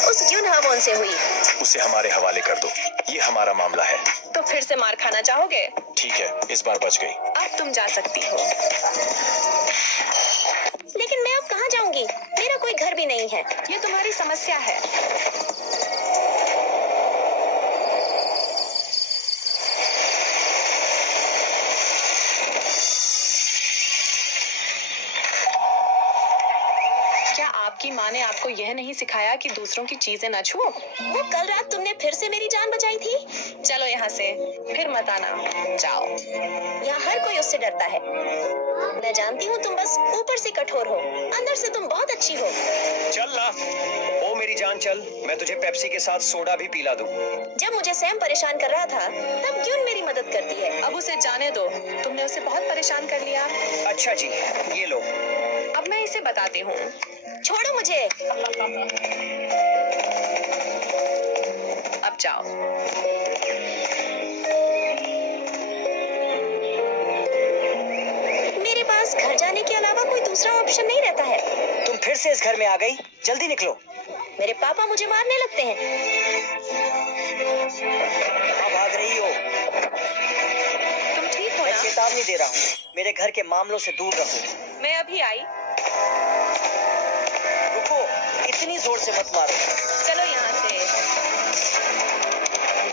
उस ग्यून हावोन से हुई। उसे हमारे हवाले कर दो, ये हमारा मामला है। तो फिर से मार खाना चाहोगे? ठीक है, इस बार बच गई। अब तुम जा सकती हो। लेकिन मैं अब कहाँ जाऊंगी? मेरा कोई घर भी नहीं है। ये तुम्हारी समस्या है। क्या आपकी माँ ने आपको यह नहीं सिखाया कि दूसरों की चीजें न छुओ? वो कल रात तुमने फिर से मेरी जान बचाई थी। चलो यहाँ से, फिर मत आना। जाओ। यहाँ हर कोई उससे डरता है। मैं जानती हूँ तुम बस ऊपर से कठोर हो, अंदर से तुम बहुत अच्छी हो। चल ना, ओ मेरी जान चल, मैं तुझे पेप्सी के साथ सोडा भी पिला दूं। जब मुझे सैम परेशान कर रहा था, तब क्यों मेरी मदद करती है? अब उसे जाने दो, तुमने उसे बहुत परेशान कर लिया। अच्छा जी, ये लो। अब मैं इसे बताती हूँ। छोड़ो मुझे। अब जाओ। मेरे पास घर जाने के अलावा कोई दूसरा ऑप्शन नहीं रहता है। तुम फिर से इस घर में आ गई, जल्दी निकलो। मेरे पापा मुझे मारने लगते हैं। कहाँ भाग रही हो? तुम ठीक हो मैं ना? चेतावनी दे रहा हूँ, मेरे घर के मामलों से दूर रहो। मैं अभी आई। रुको, इतनी जोर से मत मारो। चलो यहाँ से।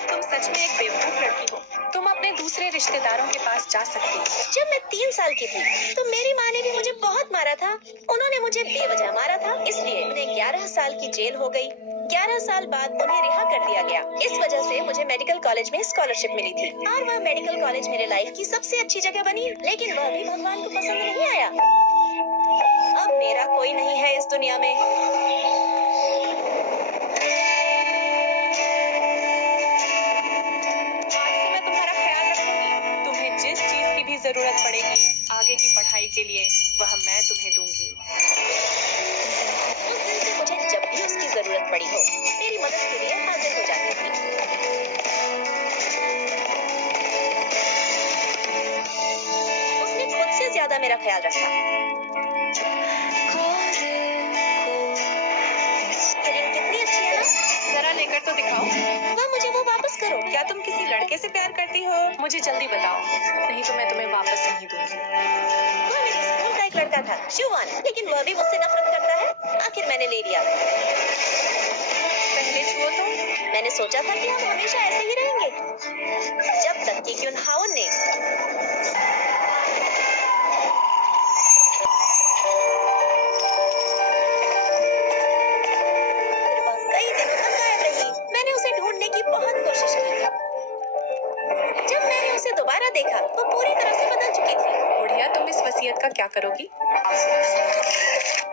तुम सच में एक बेवकूफ लड़की हो। तुम अपने दूसरे रिश्तेदारों के पास जा सकती हो। जब मैं 3 साल की थी, तो मेरी माँ ने भी मुझे बहुत मारा था। उन्होंने मुझे बेवजह मारा था, इसलिए उन्हें 11 साल की जेल हो गई। 11 साल बाद उन्हें रिहा कर दिया गया। इस वजह से मुझे मेडिकल कॉलेज में स्कॉलरशिप मिली थी और वह मेडिकल कॉलेज मेरे लाइफ की सबसे अच्छी जगह बनी। लेकिन वह भी भगवान को पसंद नहीं आया। अब मेरा कोई नहीं है इस दुनिया में। जरूरत पड़ेगी आगे की पढ़ाई के लिए, वह मैं तुम्हें दूंगी। उस दिन से मुझे जब भी उसकी जरूरत पड़ी हो, मेरी मदद के लिए हाजिर हो जाती थी। उसने खुद से ज्यादा मेरा ख्याल रखा। रिंग कितनी अच्छी है ना? जरा लेकर तो दिखाओ। वह मुझे वो वापस करो। क्या तुम किसी लड़के से प्यार करती हो? मुझे जल्दी बताओ, नहीं तो मैं तुम्हें वापस नहीं दूंगी। वह मेरे स्कूल का एक लड़का था, शुवान, लेकिन वह भी मुझसे नफरत करता है। आखिर मैंने ले लिया। पहले छुओ तो। मैंने सोचा था कि हम हमेशा ऐसे ही रहेंगे, जब तक कि क्यून हाउन ने कई दिनों तक गायब रही। मैंने उसे ढूंढने की बहुत कोशिश की। जब मैंने उसे दोबारा देखा, वो पूरी तरह से बदल चुकी थी। बुढ़िया, तुम इस वसीयत का क्या करोगी?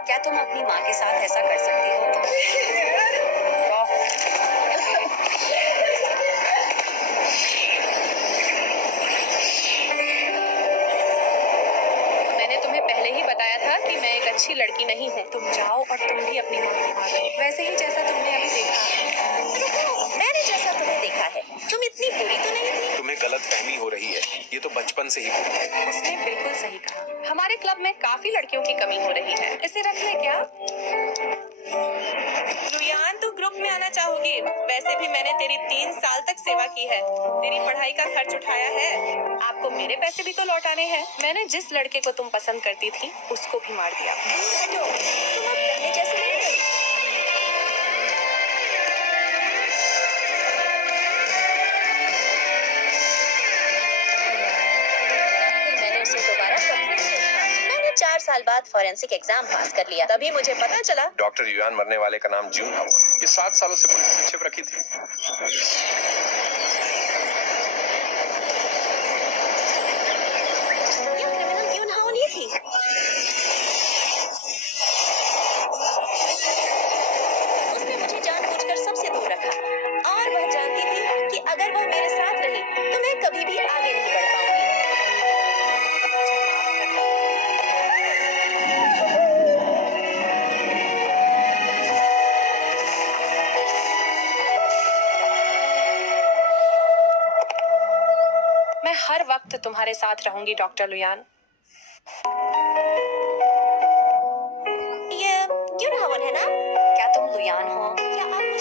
क्या तुम अपनी माँ के साथ ऐसा कर सकती हो? मैंने तुम्हें पहले ही बताया था कि मैं एक अच्छी लड़की नहीं हूँ। तुम जाओ और तुम भी अपनी माँ को मारो, वैसे ही जैसा तुमने अभी देखा। मैंने जैसा तुम्हें देखा है। तुम इतनी बुरी तो नहीं थी। तुम्हें गलतफहमी हो रही है, ये तो बचपन से ही बुरी है। उसने बिल्कुल सही कहा। हमारे क्लब में काफी लड़कियों की कमी हो रही है। इसे रख ले क्या? लुयान, तू ग्रुप में आना चाहोगी? वैसे भी मैंने तेरी 3 साल तक सेवा की है, तेरी पढ़ाई का खर्च उठाया है। आपको मेरे पैसे भी तो लौटाने हैं। मैंने जिस लड़के को तुम पसंद करती थी, उसको भी मार दिया। तुम अब पहले जैसे नहीं रही। मैंने उसे दोबारा कभी नहीं देखा। मैंने 4 साल बाद फॉरेंसिक एग्जाम पास कर लिया, तभी मुझे पता चला डॉक्टर युआन मरने वाले का नाम जून हावोन। ये 7 सालों से पुलिस से छिप रखी थी। ये क्रिमिनल क्यों हाउन ही थी। उसने मुझे जानबूझकर सबसे दूर रखा और वह जानती थी कि अगर वह मेरे साथ रही तो मैं कभी भी आगे नहीं बढ़ पाऊंगी। मैं हर वक्त तुम्हारे साथ रहूंगी डॉक्टर लुयान। ये क्यों हावन है ना? क्या तुम लुयान हो? क्या आप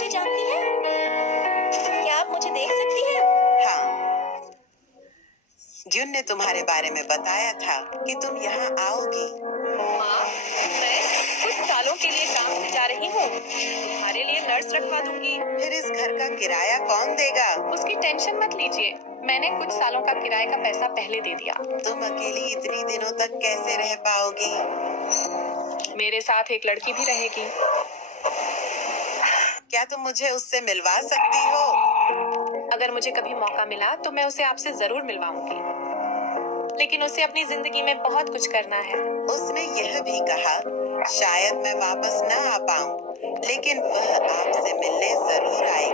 ने तुम्हारे बारे में बताया था कि तुम यहाँ आओगी। माँ, मैं कुछ सालों के लिए काम से जा रही हूँ। तुम्हारे लिए नर्स रखवा दूंगी। फिर इस घर का किराया कौन देगा? उसकी टेंशन मत लीजिए, मैंने कुछ सालों का किराए का पैसा पहले दे दिया। तुम अकेली इतनी दिनों तक कैसे रह पाओगी? मेरे साथ एक लड़की भी रहेगी। क्या तुम मुझे उससे मिलवा सकती हो? अगर मुझे कभी मौका मिला तो मैं उसे आपसे जरूर मिलवाऊंगी, लेकिन उसे अपनी जिंदगी में बहुत कुछ करना है। उसने यह भी कहा, शायद मैं वापस न आ पाऊं, लेकिन वह आपसे मिलने जरूर आएगी।